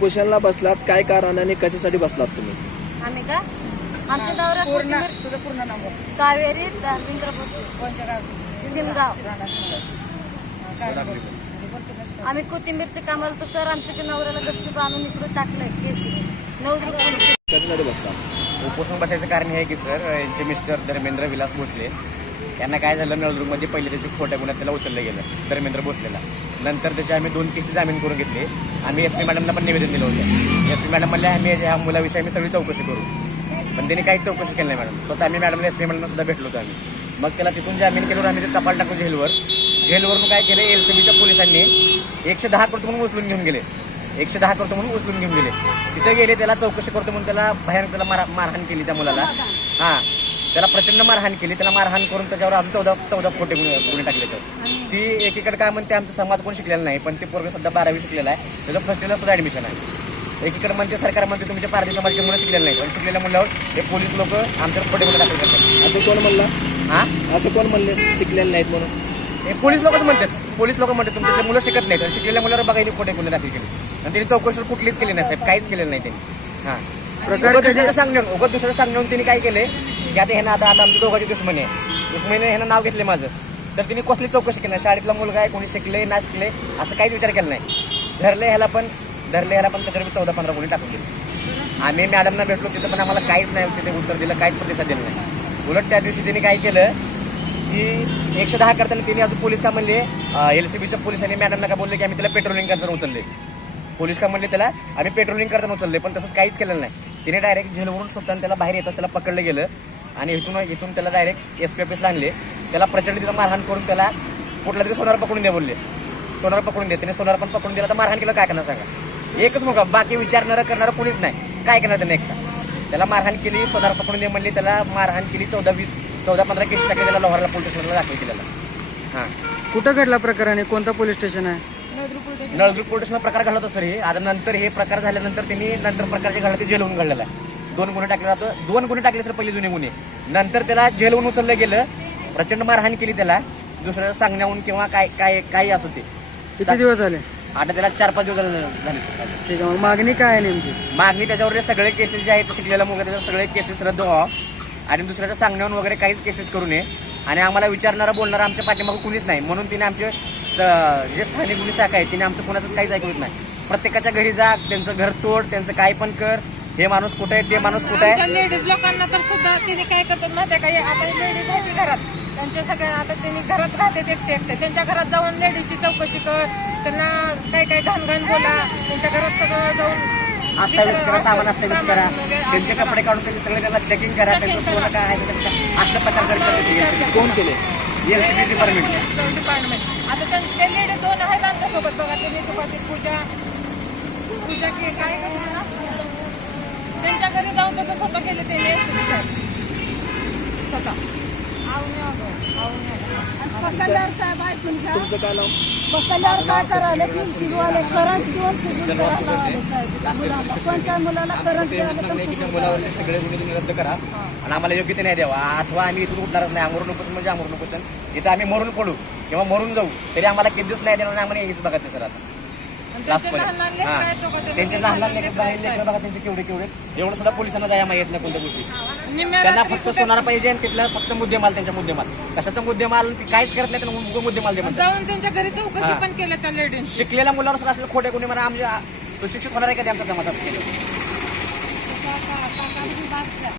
उपोषणाला बसलात, काय कारणाने कशासाठी बसलात तुम्ही? आम्ही का आमच्या दौऱ्यात तुझं पूर्ण नाव बोल. कावेरी धर्मेंद्र भोसले कोणत्या गावी? शिमगाव. काय बोल? आम्ही कोथिंबीरचे कामाला तर सर आमच्या नवऱ्याला गपचूप आणून इकडे टाकलंय केसी नवदुर्ग पोलीस. कशासाठी बसला? उपोषण बसायचं कारण हे आहे की सर यांचे मिस्टर धर्मेंद्र विलास भोसले यांना काय झालं, नळदुर्गमध्ये पहिले त्याच्या खोट्या गुन्ह्यात त्याला उचललं गेलं धर्मेंद्र भोसलेला. नंतर त्याचे आम्ही 2 केसची जामीन करून घेतले. आम्ही SP मॅडमला पण निवेदन दिलं होतं. SP मॅडम म्हणले आम्ही ह्या मुलाविषयी आम्ही सगळी चौकशी करू, पण त्यांनी काहीच चौकशी केली नाही मॅडम. स्वतः आम्ही मॅडमला SP मॅडमला सुद्धा भेटलो होतो आम्ही. मग त्याला तिथून जामीन केल्यावर आम्ही ते टपाल टाकून जेलवरून काय केले, LCBच्या पोलिसांनी 110 करतो म्हणून उचलून घेऊन गेले. 110 करतो म्हणून उचलून घेऊन गेले. तिथे गेले, त्याला चौकशी करतो म्हणून त्याला भयानक त्याला मारहाण केली त्या मुलाला. हां, त्याला प्रचंड मारहाण केली. त्याला मारहाण करून त्याच्यावर अजून 14 खोटे गुन्हे टाकले. तर ती एकीकडे काय म्हणते आमचा समाज कोण शिकलेला नाही, पण ते पोरगं सध्या 12वी शिकलेला आहे. त्याचं फर्स्ट इयरला सुद्धा ॲडमिशन आहे. एकीकडे म्हणते सरकार म्हणते तुमच्या पारधी समाजाचे मुलं शिकलेले नाही, पण शिकलेल्या मुलावर हे पोलीस लोक आमच्यावर खोटे गुन्हे दाखल करतात. असं कोण म्हणलं? हां, असं कोण म्हणले शिकलेले नाहीत म्हणून? हे पोलीस लोकच म्हणतात. पोलीस लोक म्हणतात तुमचे ते मुलं शिकत नाहीत, आणि शिकलेल्या मुलावर बघायला खोटे गुन्हे दाखल केले. आणि त्यांनी चौकशी कुठलीच केली नाही साहेब, काहीच केलेलं नाही त्यांनी. हां, दुसऱ्याचं सांगण्यावर त्यांनी काय केले की आता आमच्या दोघांची दुश्मनी आहे. दुश्मनीने ह्यानं नाव घेतले माझं, तर त्यांनी कसली चौकशी केली नाही. शाळेतला मुलगा आहे, कोणी शिकले ना शिकले असं काहीच विचार केला नाही. धरले ह्याला पण त्याच्यावर 14-15 गुन्हे टाकून दिले. आम्ही मॅडमना भेटलो, तिथं पण आम्हाला काहीच नाही तिथे उत्तर दिलं, काहीच प्रतिसाद दिला नाही. उलट त्या दिवशी त्यांनी काय केलं की 110 करताना त्यांनी अजून पोलीस का म्हणले, LCBच्या पोलिसांनी मॅडमना का बोलले की आम्ही त्याला पेट्रोलिंग करताना उचलले. पोलीस का म्हणले त्याला आम्ही पेट्रोलिंग करताना उचलले, पण तसंच काहीच केलेलं नाही. तिने डायरेक्ट जेलवरून सुटताना त्याला बाहेर येताच त्याला पकडलं गेलं, आणि इथून त्याला डायरेक्ट SP ऑफिसला आणले. त्याला प्रचंड तिथं मारहाण करून त्याला कुठला तरी सोनार पकडून द्या बोलले. सोनार पकडून दे. त्याने सोनार पण पकडून दिला, तर मारहाण केलं काय करणार सांगा? एकच मुलगा, बाकी विचारणारं करणारं कोणीच नाही. काय करणार त्याने एकटा? त्याला मारहाण केली, सोनार पकडून दे म्हणले, त्याला मारहाण केली. 14-15 केस टाकले, त्याला लोहारला पोलीस स्टेशनला दाखल केलेला. हां, कुठं घडला प्रकार आणि कोणतं पोलीस स्टेशन आहे? नळदुर्ग पोलीस स्टेशनला प्रकार घडला होता सर. हे आता नंतर हे प्रकार झाल्यानंतर त्यांनी प्रकारचे घडला ते जेलवरून घडलेला आहे. 2 गुन्हे टाकले जातं. 2 गुन्हे टाकले सर, पहिले जुने गुन्हे. नंतर त्याला जेलवरून उचललं गेलं, प्रचंड मारहाण केली त्याला दुसऱ्याला सांगण्याहून किंवा काही असू ते. किती दिवस झाले? आता त्याला 4-5 दिवस झाले सर. ठीक आहे, मग मागणी काय आहे नेमकी? मागणी त्याच्यावर सगळे केसेस जे आहेत शिकलेल्या मुलं त्याच्यावर सगळे केसेस रद्द व्हावं, आणि दुसऱ्याच्या सांगण्याहून वगैरे काहीच केसेस करू नये. आणि आम्हाला विचारणारा बोलणारा आमच्या पाठीमागं कुणीच नाही, म्हणून तिने आमचे जे स्थानिक गुन्हे शाखा आहे तिने आमचं कोणाचंच काहीच ऐकत नाही. प्रत्येकाच्या घरी जा, त्यांचं घर तोड, त्यांचं काय पण कर, हे माणूस कुठे आहे, ते माणूस कुठे आहे. लेडीज लोकांना तर सुद्धा तिने काय करतात माहिती आहे का? आता लेडीज राहते घरात, त्यांच्या सगळ्या आता त्यांनी घरात राहते एकटे, त्यांच्या घरात जाऊन लेडीजची चौकशी कर, त्यांना काय घाण बोला, त्यांच्या घरात सगळं जाऊन अस्ताव्यस्त करा, सामान अस्ताव्यस्त करा, त्यांचे कपडे काढून त्यांनी सगळे त्यांना चेकिंग करा, त्यांचं सोनं काय आहे असलं प्रकार करतात. कोण केले? LCB department. आता ते लेडीज 2 आहेत आमच्यासोबत बघा. त्यांनी सोबत पूजा की काय करतात ना, त्यांच्या घरी जाऊन कसं स्वतः केले त्यांनी स्वतः. पकडल्यावर साहेब ऐकून घ्या, तुमचं काय नाव? पकडल्यावर काय करायला पिलशीलवाले करंट देऊन फिरून करायला लावले साहेब. मुलाला कोणत्या मुलाला करंट द्यायला तर मुलावर सगळे गुन्हे तुम्ही रद्द करा, आणि आम्हाला योग्य ते नाही द्यावा. अथवा आम्ही इथून उठणारच नाही. अमरून नकोसन म्हणजे अमरून नकोसन, इथं आम्ही मरून पडू किंवा मरून जाऊ तरी आम्हाला किती दिवस नाही देणार, आम्हाला हेच बघायचं सर. आता त्यांचे लहान लहान लेकरं आहेत बघा, त्यांचे लहान लेकरं बघा, त्यांचे केवढे एवढं सुद्धा पोलिसांना द्या माहित नाही कोणत्या गोष्टी. निम्म्या त्यांना रात्री फक्त सोनार पाहिजे, आणि तिथला फक्त मुद्देमाल, त्यांच्या मुद्देमाल कशाचा मुद्देमाल काहीच करत नाही. त्यांना मुद्देमाल दे म्हणतात. जाऊन त्यांच्या घरी चौकशी पण केलं त्या लेडीज. शिकलेल्या मुलावर सुद्धा असले खोटे गुन्हे मला आमच्या सुशिक्षित होणार आहे का आमच्या समाजात केलं.